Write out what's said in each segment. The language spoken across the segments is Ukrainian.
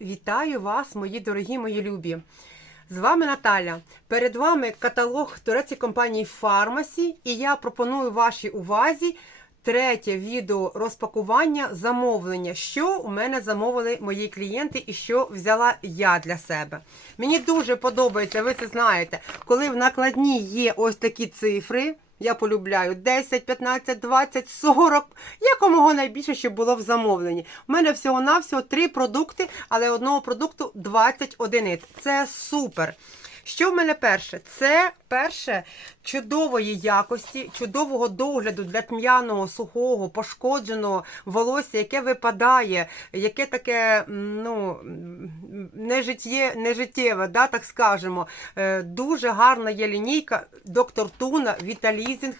Вітаю вас, мої дорогі, мої любі. З вами Наталя. Перед вами каталог турецької компанії Фармасі, і я пропоную вашій увазі третє відео розпакування замовлення, що у мене замовили мої клієнти і що взяла я для себе. Мені дуже подобається, ви це знаєте, коли в накладні є ось такі цифри. Я полюбляю 10, 15, 20, 40, якомога найбільше, щоб було в замовленні. У мене всього-навсього три продукти, але одного продукту 20 одиниць. Це супер. Що в мене перше? Це перше чудової якості, чудового догляду для тм'яного, сухого, пошкодженого волосся, яке випадає, яке таке ну, нежиттє, нежиттєве, да, так скажемо. Е, Дуже гарна є лінійка доктор Туна Віталізінг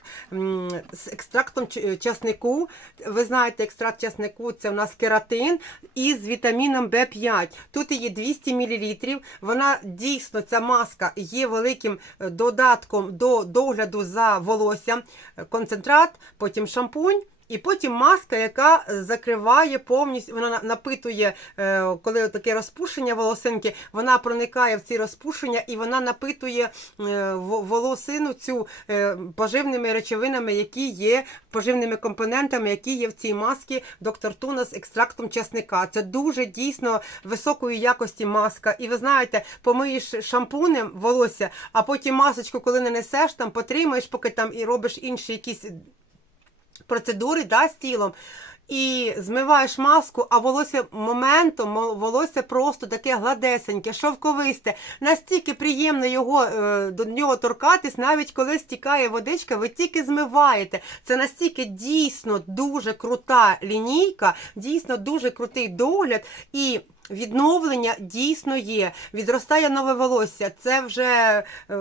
з екстрактом часнику. Ви знаєте, екстракт часнику це у нас кератин і з вітаміном В5. Тут її 200 мл. Вона дійсно, ця маска є великим е, додатком до догляду за волоссям. Е, Концентрат, потім шампунь. І потім маска, яка е, закриває повністю, вона напитує, е, коли таке розпушення волосинки, вона проникає в ці розпушення і вона напитує е, волосину цю поживними речовинами, які є поживними компонентами, які є в цій масці доктор Туна з екстрактом часника. Це дуже дійсно високої якості маска. І ви знаєте, помиєш шампунем волосся, а потім масочку, коли не несеш, там потримаєш, поки там і робиш інші якісь процедури да, з тілом. І змиваєш маску, а волосся моментом, волосся просто таке гладесеньке, шовковисте. Настільки приємно його е, до нього торкатись, навіть коли стікає водичка, ви тільки змиваєте. Це настільки дійсно дуже крута лінійка, дійсно дуже крутий догляд і. Відновлення дійсно є. Відростає нове волосся. Це вже е,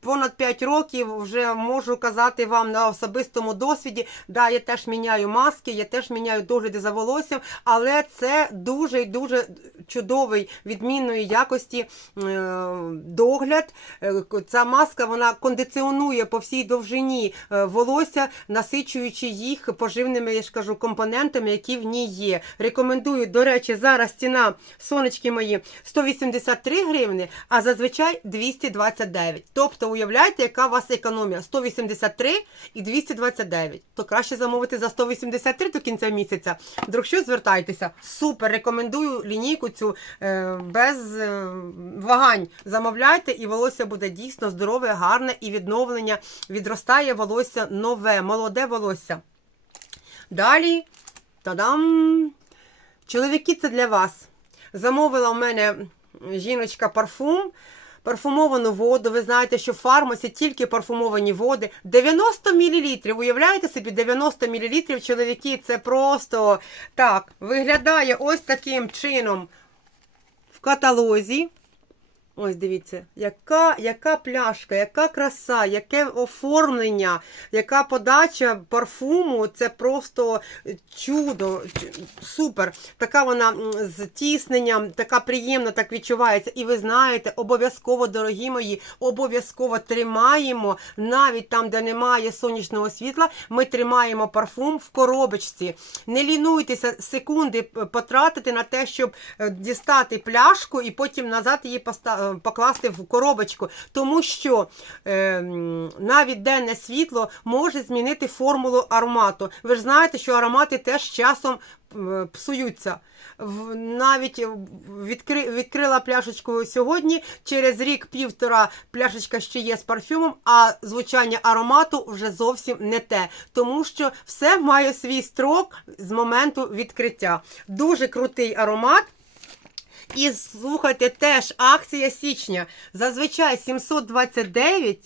понад 5 років. Вже можу казати вам на особистому досвіді. Да, я теж міняю маски, я теж міняю догляди за волоссям, але це дуже і дуже чудовий відмінної якості е, догляд. Е, Ця маска вона кондиціонує по всій довжині волосся, насичуючи їх поживними, я ж кажу, компонентами, які в ній є. Рекомендую, до речі, зараз ціна сонечки мої 183 гривни, а зазвичай 229. Тобто, уявляєте, яка у вас економія? 183 і 229. То краще замовити за 183 до кінця місяця. Вдруг що звертайтеся. Супер, рекомендую лінійку цю е, без е, вагань. Замовляйте, і волосся буде дійсно здорове, гарне і відновлення. Відростає волосся нове, молоде волосся. Далі. Та-дам! Чоловіки, це для вас. Замовила в мене жіночка парфум. Парфумовану воду. Ви знаєте, що в фармасі тільки парфумовані води. 90 мл. Уявляєте собі, 90 мл чоловіки, це просто так. Виглядає ось таким чином в каталозі. Ось дивіться, яка, яка пляшка, яка краса, яке оформлення, яка подача парфуму. Це просто чудо, супер. Така вона з тісненням, така приємна, так відчувається. І ви знаєте, обов'язково, дорогі мої, обов'язково тримаємо, навіть там, де немає сонячного світла, ми тримаємо парфум в коробочці. Не лінуйтеся секунди потратити на те, щоб е, дістати пляшку і потім назад її поста- е, покласти в коробочку. Тому що е, навіть денне світло може змінити формулу аромату. Ви ж знаєте, що аромати теж часом псуються. Навіть е, відкри, відкрила пляшечку сьогодні, через рік-півтора пляшечка ще є з парфюмом, а звучання аромату вже зовсім не те. Тому що все має свій строк з моменту відкриття. Дуже крутий аромат. І слухайте, теж акція січня. Зазвичай 729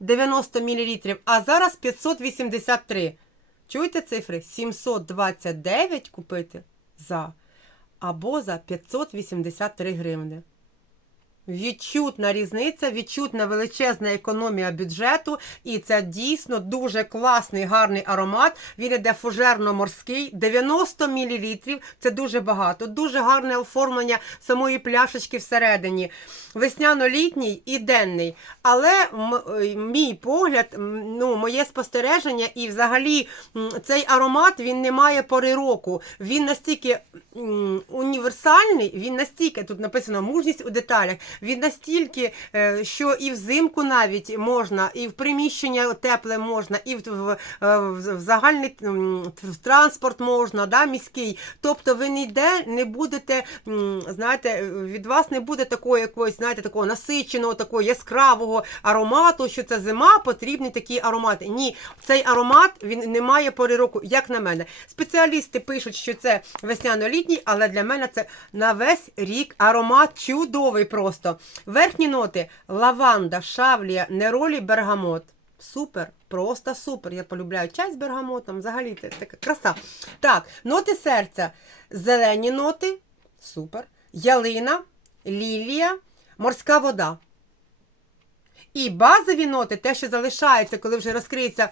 90 мл, а зараз 583. Чуєте цифри? 729 купити за або за 583 гривни. Відчутна різниця, відчутна величезна економія бюджету, і це дійсно дуже класний гарний аромат. Він іде фужерно-морський, 90 мл, це дуже багато, дуже гарне оформлення самої пляшечки всередині. Весняно-літній і денний. Але е, мій погляд, ну, моє спостереження, і взагалі цей аромат він не має пори року. Він настільки універсальний, він настільки тут написано мужність у деталях. Він настільки, е, що і взимку навіть можна, і в приміщення тепле можна, і в, в, е, в, в загальний в транспорт можна, да, міський. Тобто ви ніде не будете, знаєте, від вас не буде такого якогось, знаєте, такого насиченого, такого яскравого аромату, що це зима, потрібні такі аромати. Ні, цей аромат він не має пори року, як на мене. Спеціалісти пишуть, що це весняно-літній, але для мене це на весь рік аромат чудовий просто. Верхні ноти лаванда, шавлія, неролі, бергамот. Супер, просто супер. Я полюбляю чай з бергамотом. Взагалі це така краса. Так, ноти серця. Зелені ноти. Супер. Ялина, лілія, морська вода. І базові ноти, те, що залишається, коли вже розкриється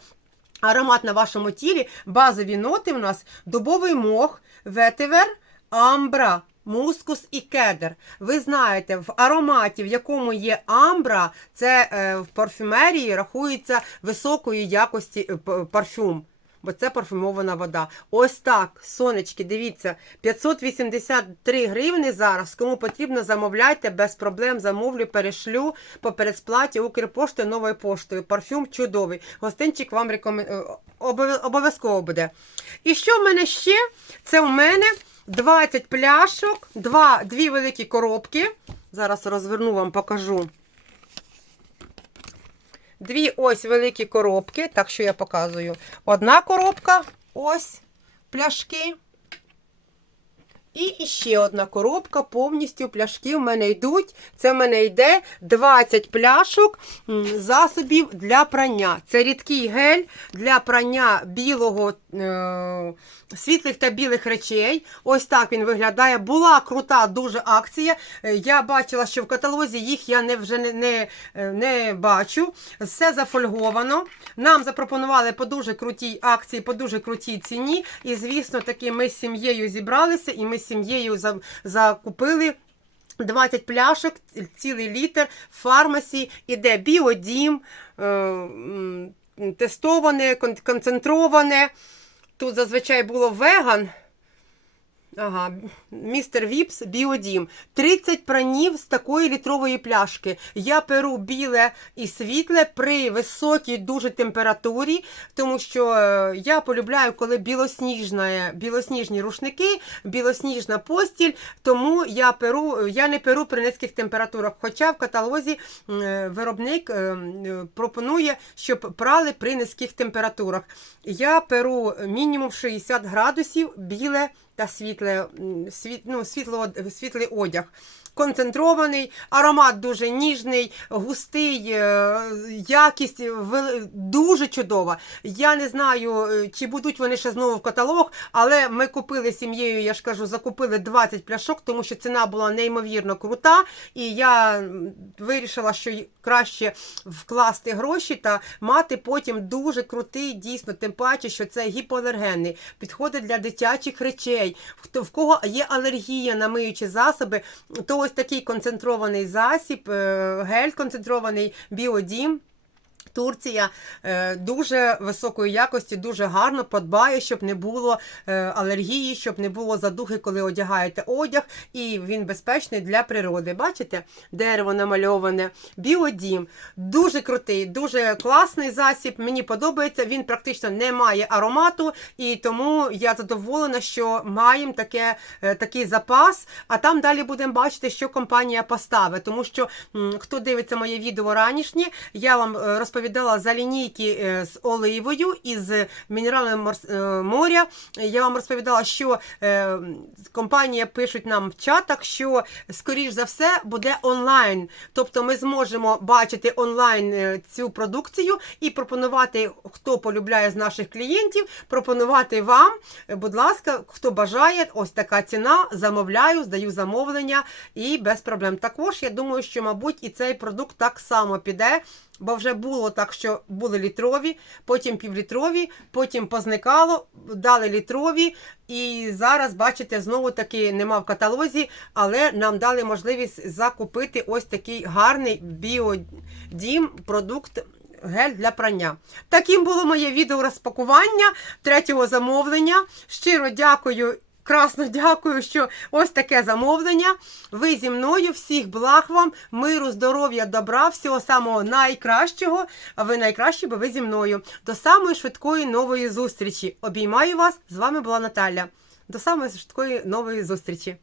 аромат на вашому тілі, базові ноти в нас дубовий мох, ветивер, амбра. Мускус і кедр. Ви знаєте, в ароматі, в якому є амбра, це е, в парфюмерії рахується високої якості е, парфюм. Бо це парфюмована вода. Ось так, сонечки, дивіться, 583 гривни зараз. Кому потрібно, замовляйте без проблем. Замовлю, перешлю по передсплаті Укрпошти новою поштою. Парфюм чудовий. Гостинчик вам рекомен... обов'язково буде. І що в мене ще? Це у мене 20 пляшок, два, дві великі коробки. Зараз розверну вам, покажу. Дві ось великі коробки, так що я показую. Одна коробка, ось пляшки. І ще одна коробка, повністю пляшки в мене йдуть. Це в мене йде 20 пляшок засобів для прання. Це рідкий гель для прання білого, е- світлих та білих речей. Ось так він виглядає. Була крута дуже акція. Е, Я бачила, що в каталозі їх я не, вже не, не, е, не бачу. Все зафольговано. Нам запропонували по дуже крутій акції, по дуже крутій ціні. І, звісно, таки ми з сім'єю зібралися і ми сім'єю закупили. 20 пляшок, цілий літр в фармасі, іде біодім, е, тестоване, кон- концентроване. Тут зазвичай було веган. Ага, містер Віпс Біодім. 30 пранів з такої літрової пляшки. Я перу біле і світле при високій дуже температурі, тому що е, я полюбляю, коли білосніжна, білосніжні рушники, білосніжна постіль, тому я перу, я не перу при низьких температурах. Хоча в каталозі е, виробник е, пропонує, щоб прали при низьких температурах. Я перу мінімум 60 градусів біле та світле, світ, ну, світло, світлий одяг. Концентрований, аромат дуже ніжний, густий, е, якість дуже чудова. Я не знаю, е, чи будуть вони ще знову в каталог, але ми купили сім'єю, я ж кажу, закупили 20 пляшок, тому що ціна була неймовірно крута. І я вирішила, що краще вкласти гроші та мати потім дуже крутий, дійсно, тим паче, що це гіпоалергенний, підходить для дитячих речей. Хто в кого є алергія на миючі засоби, то ось такий концентрований засіб, е, гель концентрований біодім. Турція е, дуже високої якості, дуже гарно подбає, щоб не було е, алергії, щоб не було задухи, коли одягаєте одяг, і він безпечний для природи. Бачите, дерево намальоване, біодім. Дуже крутий, дуже класний засіб. Мені подобається. Він практично не має аромату, і тому я задоволена, що маємо таке, е, такий запас. А там далі будемо бачити, що компанія поставить. Тому що хто дивиться моє відео ранішнє, я вам розповідаю розповідала за лінійки е, з оливою і з мінеральним морс- е, моря. Я вам розповідала, що е, компанія пишуть нам в чатах, що скоріш за все буде онлайн. Тобто ми зможемо бачити онлайн цю продукцію і пропонувати, хто полюбляє з наших клієнтів, пропонувати вам, будь ласка, хто бажає, ось така ціна, замовляю, здаю замовлення і без проблем. Також я думаю, що, мабуть, і цей продукт так само піде. Бо вже було так, що були літрові, потім півлітрові, потім позникало, дали літрові, і зараз, бачите, знову таки нема в каталозі, але нам дали можливість закупити ось такий гарний біодім продукт. Гель для прання. Таким було моє відео розпакування третього замовлення. Щиро дякую, красно дякую, що ось таке замовлення. Ви зі мною, всіх благ вам, миру, здоров'я, добра, всього самого найкращого. А ви найкращі, бо ви зі мною. До самої швидкої нової зустрічі. Обіймаю вас. З вами була Наталя. До самої швидкої нової зустрічі.